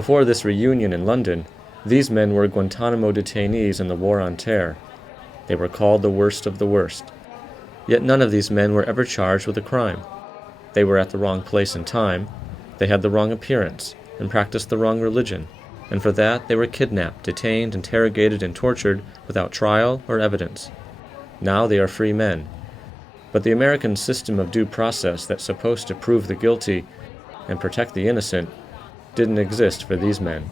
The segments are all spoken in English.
Before this reunion in London, these men were Guantanamo detainees in the War on Terror. They were called the worst of the worst. Yet none of these men were ever charged with a crime. They were at the wrong place and time, they had the wrong appearance, and practiced the wrong religion, and for that they were kidnapped, detained, interrogated, and tortured without trial or evidence. Now they are free men. But the American system of due process that's supposed to prove the guilty and protect the innocent didn't exist for these men.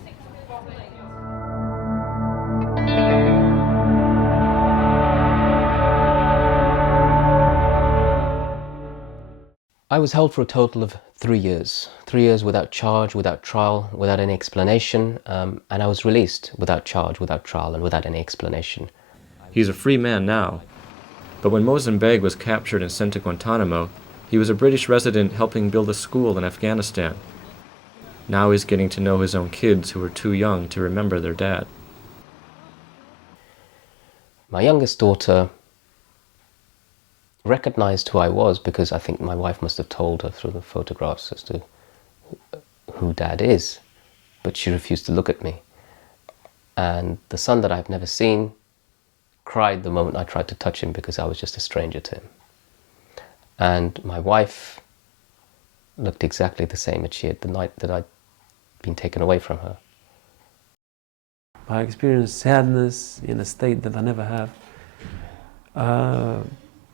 I was held for a total of 3 years. 3 years without charge, without trial, without any explanation, and I was released without charge, without trial, and without any explanation. He's a free man now. But when Mozambique was captured and sent to Guantanamo, he was a British resident helping build a school in Afghanistan. Now he's getting to know his own kids who were too young to remember their dad. My youngest daughter recognized who I was because I think my wife must have told her through the photographs as to who Dad is, but she refused to look at me. And the son that I've never seen cried the moment I tried to touch him because I was just a stranger to him. And my wife looked exactly the same as she had the night that I'd been taken away from her. I experienced sadness in a state that I never have.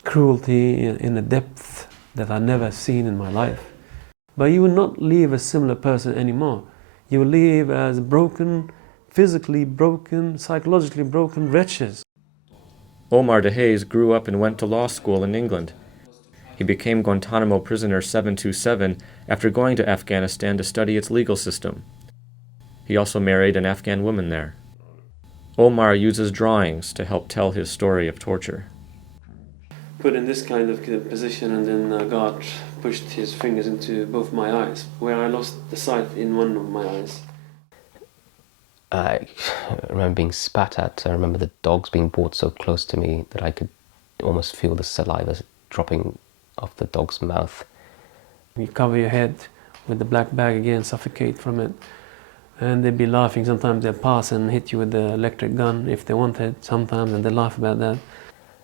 Cruelty in a depth that I never seen in my life. But you will not leave a similar person anymore. You will leave as broken, physically broken, psychologically broken wretches. Omar DeHaze grew up and went to law school in England. He became Guantanamo prisoner 727 after going to Afghanistan to study its legal system. He also married an Afghan woman there. Omar uses drawings to help tell his story of torture. Put in this kind of position, and then God pushed his fingers into both my eyes, where I lost the sight in one of my eyes. I remember being spat at. I remember the dogs being brought so close to me that I could almost feel the saliva dropping off the dog's mouth. You cover your head with the black bag again, suffocate from it. And they'd be laughing. Sometimes they'd pass and hit you with the electric gun if they wanted, sometimes, and they'd laugh about that.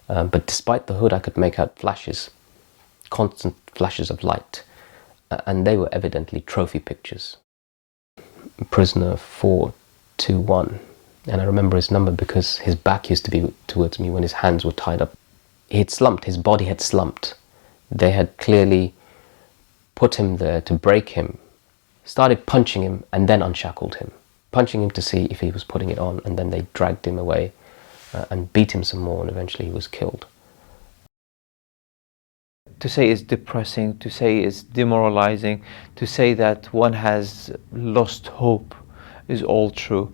But despite the hood, I could make out flashes, constant flashes of light, and they were evidently trophy pictures. Prisoner 421, and I remember his number because his back used to be towards me when his hands were tied up. He'd slumped, his body had slumped. They had clearly put him there to break him, started punching him and then unshackled him, punching him to see if he was putting it on, and then they dragged him away and beat him some more, and eventually he was killed. To say it's depressing, to say it's demoralizing, to say that one has lost hope is all true.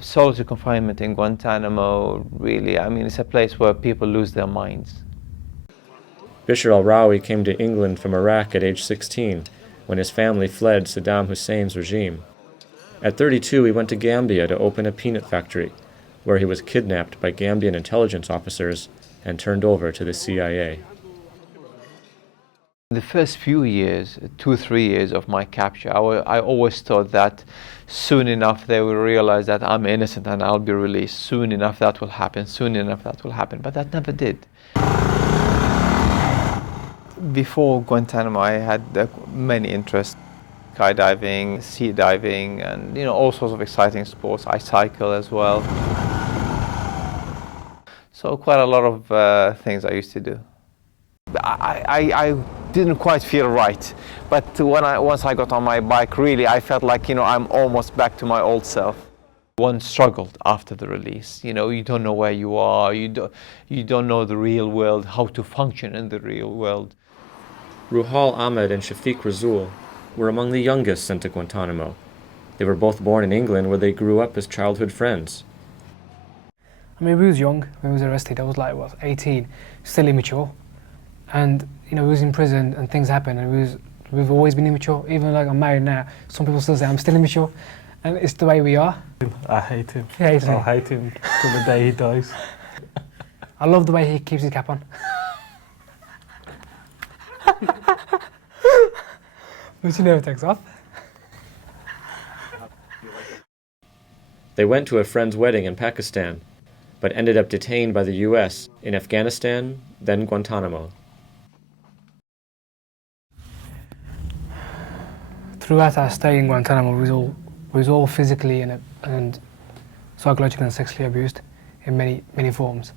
Solitary confinement in Guantanamo, really, I mean, it's a place where people lose their minds. Bishr al-Rawi came to England from Iraq at age 16, when his family fled Saddam Hussein's regime. At 32, he went to Gambia to open a peanut factory, where he was kidnapped by Gambian intelligence officers and turned over to the CIA. The first few years, 2-3 years of my capture, I always thought that soon enough they will realize that I'm innocent and I'll be released. Soon enough that will happen, soon enough that will happen, but that never did. Before Guantanamo, I had many interests: skydiving, sea diving, and all sorts of exciting sports. I cycle as well. So quite a lot of things I used to do. I didn't quite feel right, but once I got on my bike, really I felt like I'm almost back to my old self. One struggled after the release. You don't know where you are. You don't know the real world, how to function in the real world. Ruhal Ahmed and Shafiq Razul were among the youngest sent to Guantanamo. They were both born in England, where they grew up as childhood friends. I mean, we was young when we was arrested. I was like, 18, still immature. And, we was in prison and things happened, and we've always been immature. Even like I'm married now, some people still say I'm still immature. And it's the way we are. I hate him. He hates me. I'll hate him till the day he dies. I love the way he keeps his cap on. But he never takes off. They went to a friend's wedding in Pakistan, but ended up detained by the US in Afghanistan, then Guantanamo. Throughout our stay in Guantanamo, we was all physically and psychologically and sexually abused in many forms.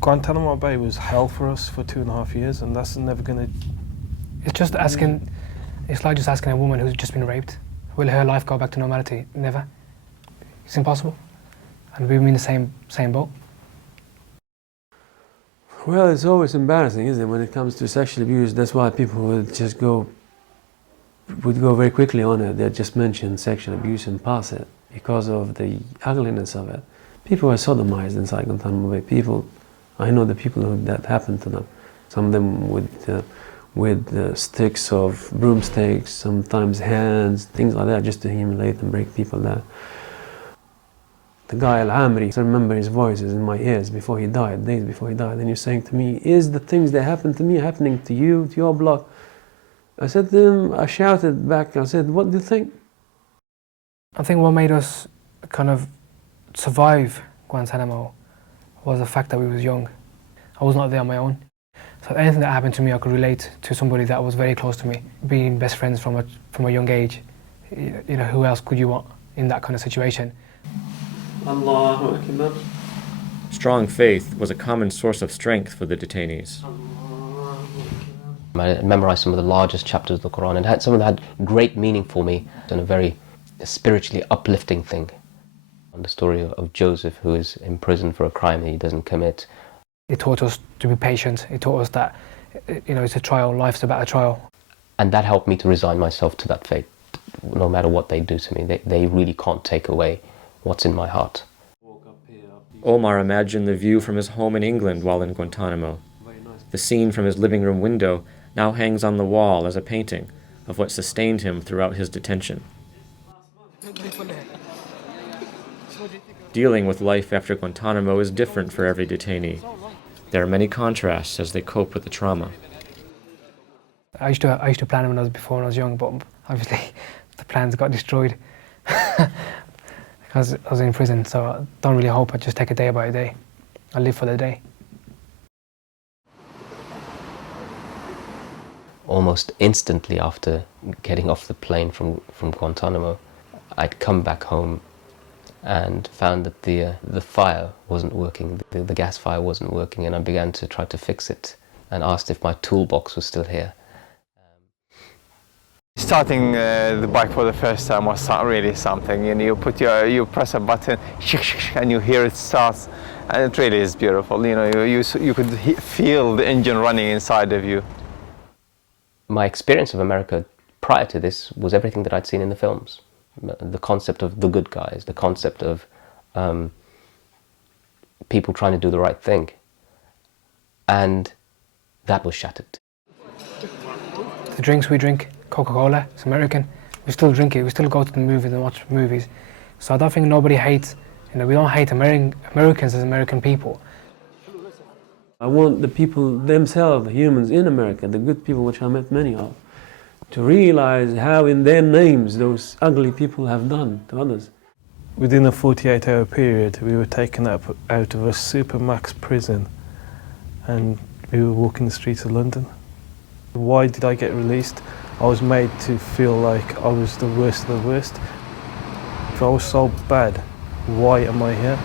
Guantanamo Bay was hell for us for 2.5 years, and that's never going to... It's like just asking a woman who's just been raped, will her life go back to normality? Never. It's impossible. And we've been in the same boat. Well, it's always embarrassing, isn't it, when it comes to sexual abuse? That's why people would go very quickly on it. They just mention sexual abuse and pass it because of the ugliness of it. People were sodomized inside Guantanamo Bay. I know the people that happened to them. Some of them with sticks of broomsticks, sometimes hands, things like that, just to humiliate and break people down. The guy Al-Amri, I remember his voices in my ears before he died, days before he died, and he's saying to me, "Is the things that happened to me happening to you, to your block?" I said to him, I shouted back, I said, "What do you think?" I think what made us kind of survive Guantanamo was the fact that we was young. I was not there on my own. So anything that happened to me, I could relate to somebody that was very close to me. Being best friends from a young age, you know, who else could you want in that kind of situation? Allahu Akbar. Strong faith was a common source of strength for the detainees. I memorized some of the largest chapters of the Quran, and some of them had great meaning for me, and a very spiritually uplifting thing. On the story of Joseph, who is in prison for a crime that he doesn't commit. It taught us to be patient. It taught us that, you know, it's a trial, life's about a trial. And that helped me to resign myself to that fate. No matter what they do to me, they really can't take away what's in my heart. Omar imagined the view from his home in England while in Guantanamo. The scene from his living room window now hangs on the wall as a painting of what sustained him throughout his detention. Dealing with life after Guantanamo is different for every detainee. There are many contrasts as they cope with the trauma. I used to plan when I was young, but obviously the plans got destroyed because I was in prison. So I don't really hope. I just take it day by day. I live for the day. Almost instantly after getting off the plane from Guantanamo, I'd come back home and found that the fire wasn't working, the gas fire wasn't working, and I began to try to fix it and asked if my toolbox was still here. Starting the bike for the first time was really something. You know, you press a button, and you hear it starts, and it really is beautiful. You know, you could feel the engine running inside of you. My experience of America prior to this was everything that I'd seen in the films. The concept of the good guys, the concept of people trying to do the right thing. And that was shattered. The drinks we drink, Coca-Cola, it's American. We still drink it, we still go to the movies and watch movies. So I don't think nobody hates, you know, we don't hate Americans as American people. I want the people themselves, the humans in America, the good people, which I met many of, to realize how in their names those ugly people have done to others. Within a 48-hour period, we were taken out of a supermax prison, and we were walking the streets of London. Why did I get released? I was made to feel like I was the worst of the worst. If I was so bad, why am I here?